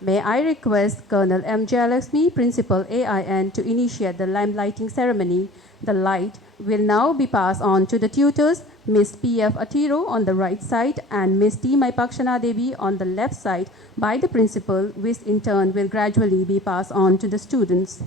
May I request Colonel M. Jayalakshmi, Principal AIN, to initiate the lamplighting ceremony. The light will now be passed on to the tutors, Ms. P.F. Atiro on the right side and Ms. T. Maipakshana Devi on the left side by the principal, which in turn will gradually be passed on to the students.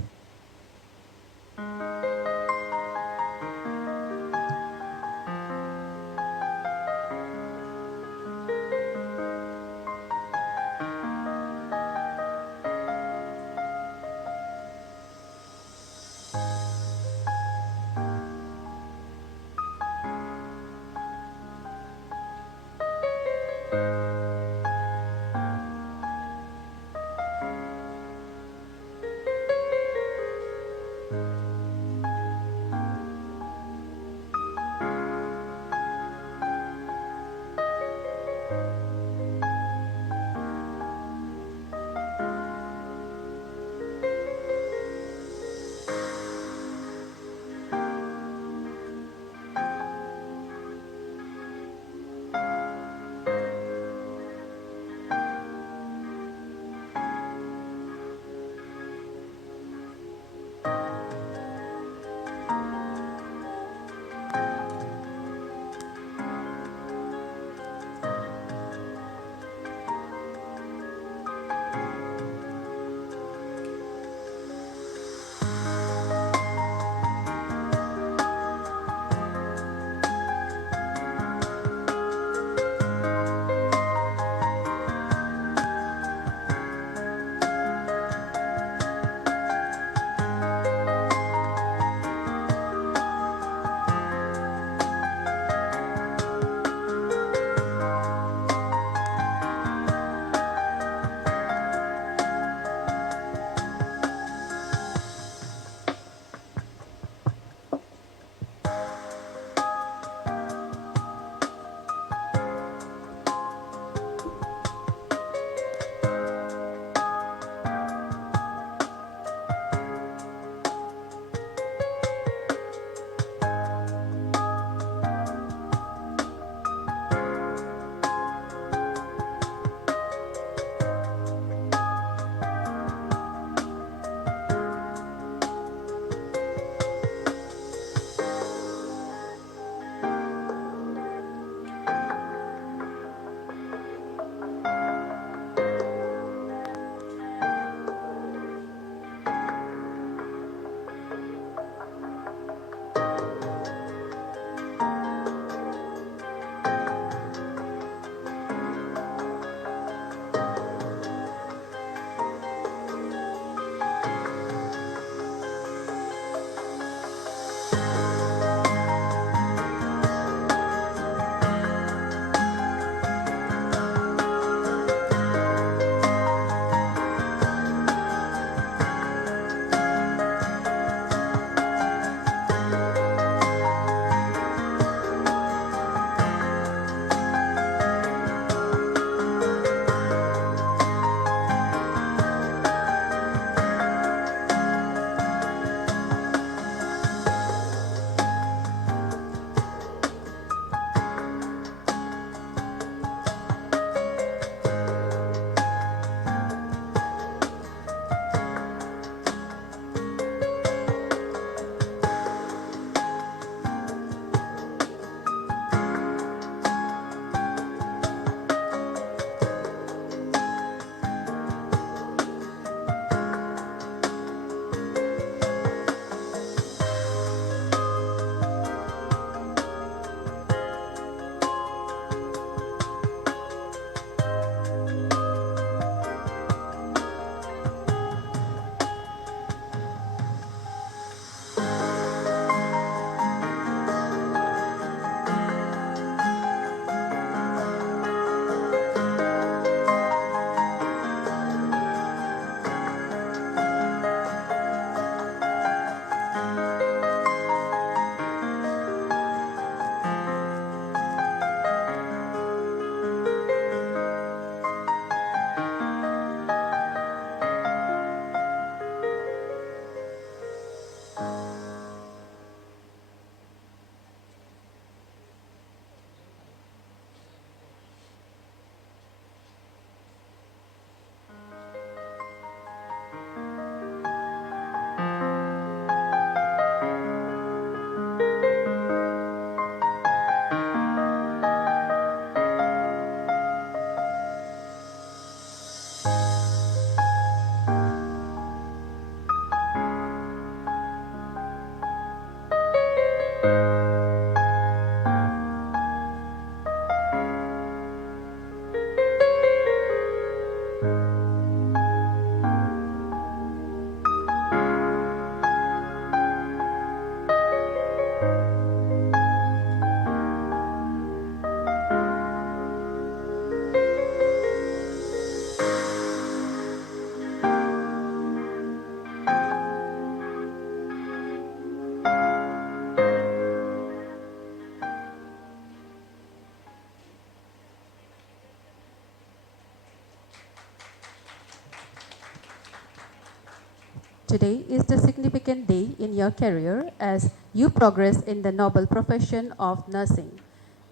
Today is the significant day in your career as you progress in the noble profession of nursing.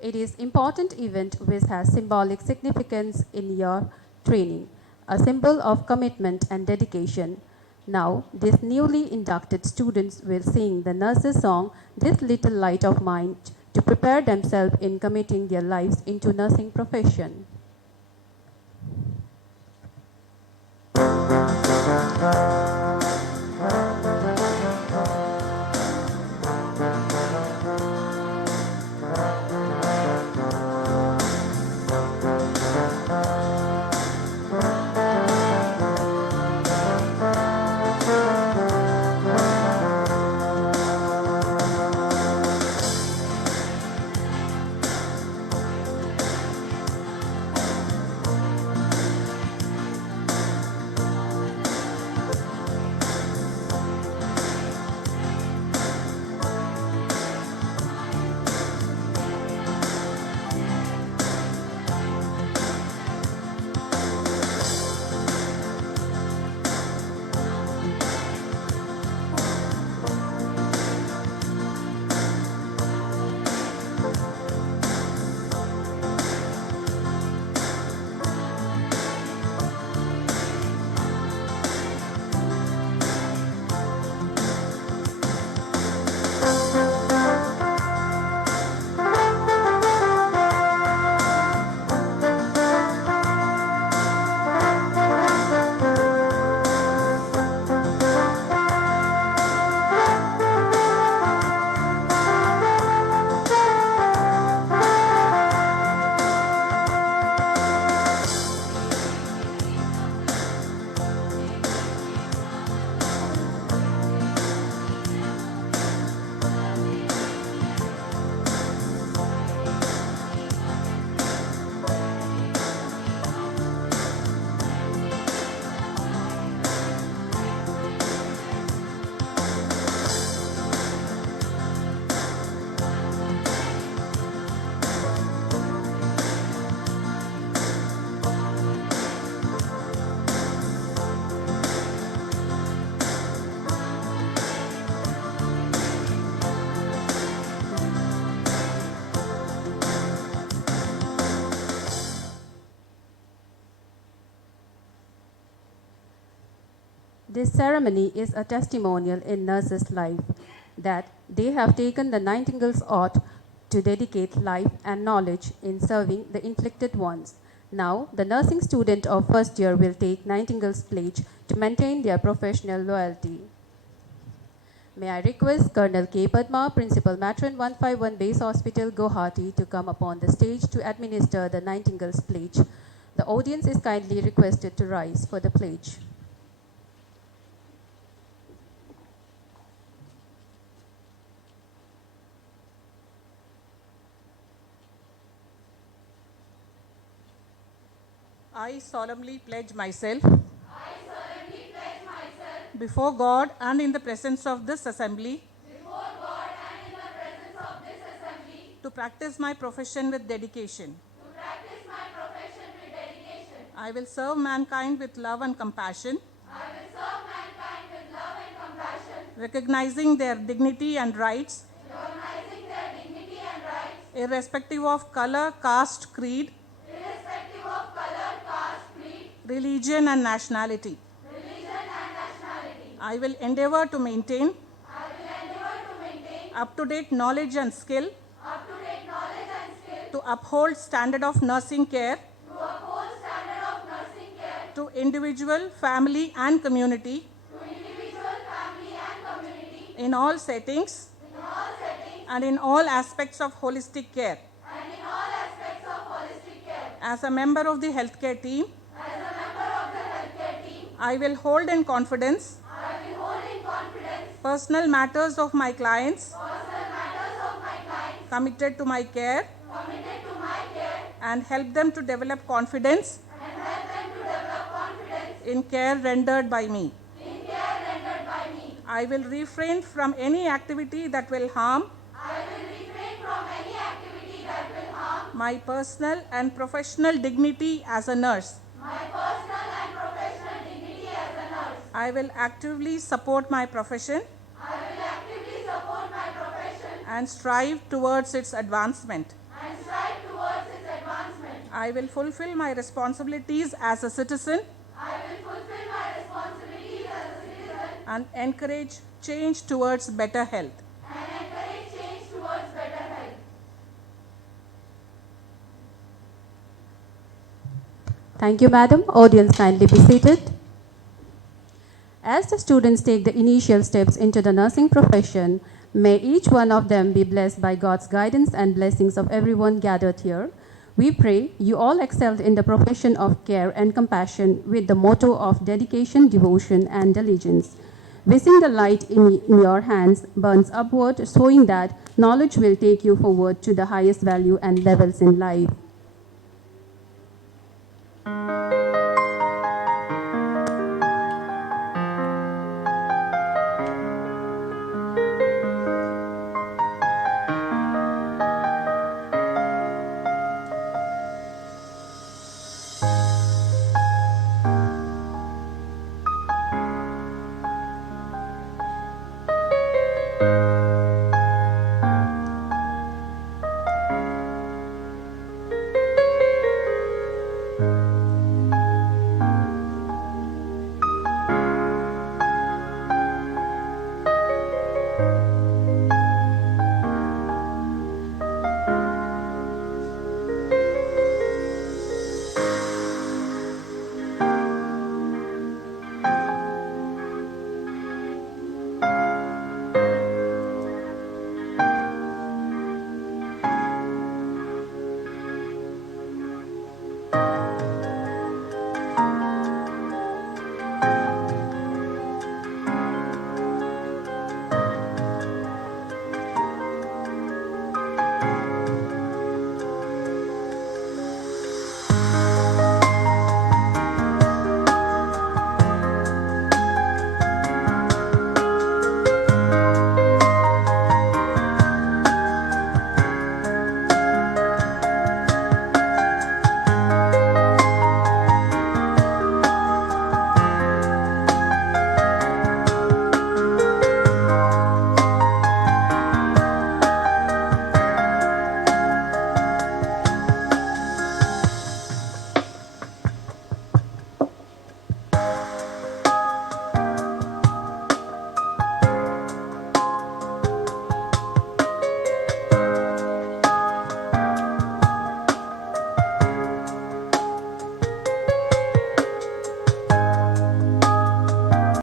It is an important event which has symbolic significance in your training, a symbol of commitment and dedication. Now, these newly inducted students will sing the nurse's song, This Little Light of Mine, to prepare themselves in committing their lives into nursing profession. This ceremony is a testimonial in nurses' life that they have taken the Nightingale's oath to dedicate life and knowledge in serving the inflicted ones. Now, the nursing student of first year will take Nightingale's pledge to maintain their professional loyalty. May I request Colonel K. Padma, Principal Matron 151 Base Hospital, Guwahati, to come upon the stage to administer the Nightingale's pledge. The audience is kindly requested to rise for the pledge. I solemnly pledge myself before God and in the presence of this assembly to practice my profession with dedication. I will serve mankind with love and compassion, recognizing their dignity and rights, irrespective of color, caste, creed, religion and nationality. I will endeavor to maintain up-to-date knowledge and skill to uphold standard of nursing care to individual, family and community in all settings and in all aspects of holistic care. As a member of the healthcare team, I will hold in confidence personal matters of my clients committed to my care and help them to develop confidence in care rendered by me. I will refrain from any activity that will harm my personal and professional dignity as a nurse. I will actively support my profession and strive towards its advancement. I will fulfill my responsibilities as a citizen and encourage change towards better health. Thank you, Madam. Audience, kindly be seated. As the students take the initial steps into the nursing profession, may each one of them be blessed by God's guidance and blessings of everyone gathered here. We pray you all excelled in the profession of care and compassion with the motto of dedication, devotion, and diligence. Wishing the light in your hands burns upward, showing that knowledge will take you forward to the highest value and levels in life.